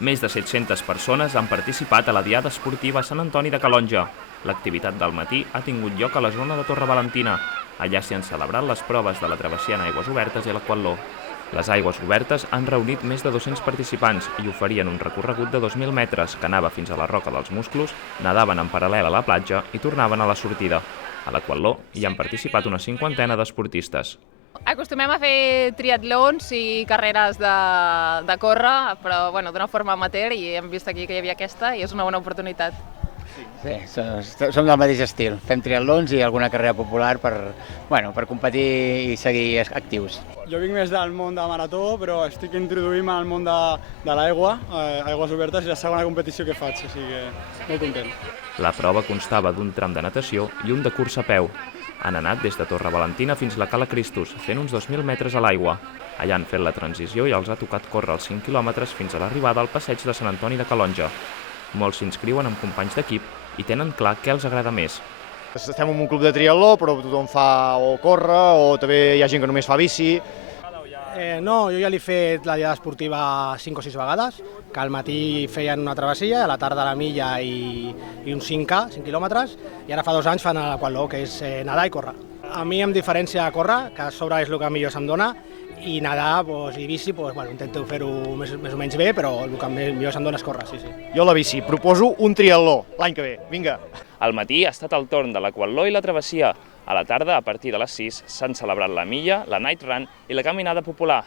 Més de 700 persones han participat a la Diada Esportiva Sant Antoni de Calonge. L'activitat del matí ha tingut lloc a la zona de Torre Valentina. Allà s'hi han celebrat les proves de la travessia en aigües obertes i l'aquatló. Les aigües obertes han reunit més de 200 participants i oferien un recorregut de 2.000 metres que anava fins a la Roca dels Musclos, nadaven en paral·lel a la platja i tornaven a la sortida. A l'aquatló hi han participat una cinquantena d'esportistes. Acostumem a fer triatlons i carreres de córrer, però d'una forma amateur, i hem vist aquí que hi havia aquesta i és una bona oportunitat. Sí, som del mateix estil. Fem triatlons i alguna carrera popular per competir i seguir actius. Jo vinc més del món de marató, però estic introduint-me al món de l'aigua, aigües obertes, i la segona competició que faig, o sigui que molt content. La prova constava d'un tram de natació i un de curs a peu. Han anat des de Torre Valentina fins la Cala Cristos, fent uns 2.000 metres a l'aigua. Allà han fet la transició i els ha tocat córrer els 5 quilòmetres fins a l'arribada al passeig de Sant Antoni de Calonge. Molts s'inscriuen amb companys d'equip i tenen clar què els agrada més. Estem en un club de triatló, però tothom fa o corre o també hi ha gent que només fa bici. No, jo ja l'he fet la diada esportiva 5 o 6 vegades, que al matí feien una travessia, a la tarda la milla i un 5K, 5 quilòmetres, i ara fa 2 anys fan l'aquatló, que és nedar i córrer. A mi em diferència córrer, que a sobre és el que millor se'm dona, i nedar i bici, intento fer-ho més o menys bé, però el que millor se'm dona és córrer, sí. Jo la bici, proposo un triatló l'any que ve, vinga. Al matí ha estat el torn de l'aquatló i la travessia. A la tarda, a partir de les 6, s'han celebrat la milla, la night run i la caminada popular.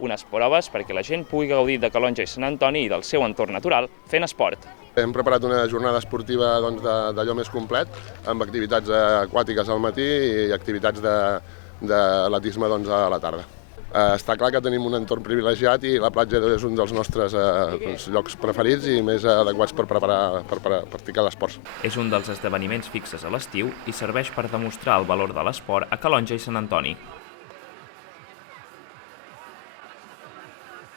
Unes proves perquè la gent pugui gaudir de Calonge i Sant Antoni i del seu entorn natural fent esport. Hem preparat una jornada esportiva d'allò més complet, amb activitats aquàtiques al matí i activitats d'atletisme a la tarda. Està clar que tenim un entorn privilegiat i la platja és un dels nostres llocs preferits i més adequats per practicar l'esports. És un dels esdeveniments fixes a l'estiu i serveix per demostrar el valor de l'esport a Calonge i Sant Antoni.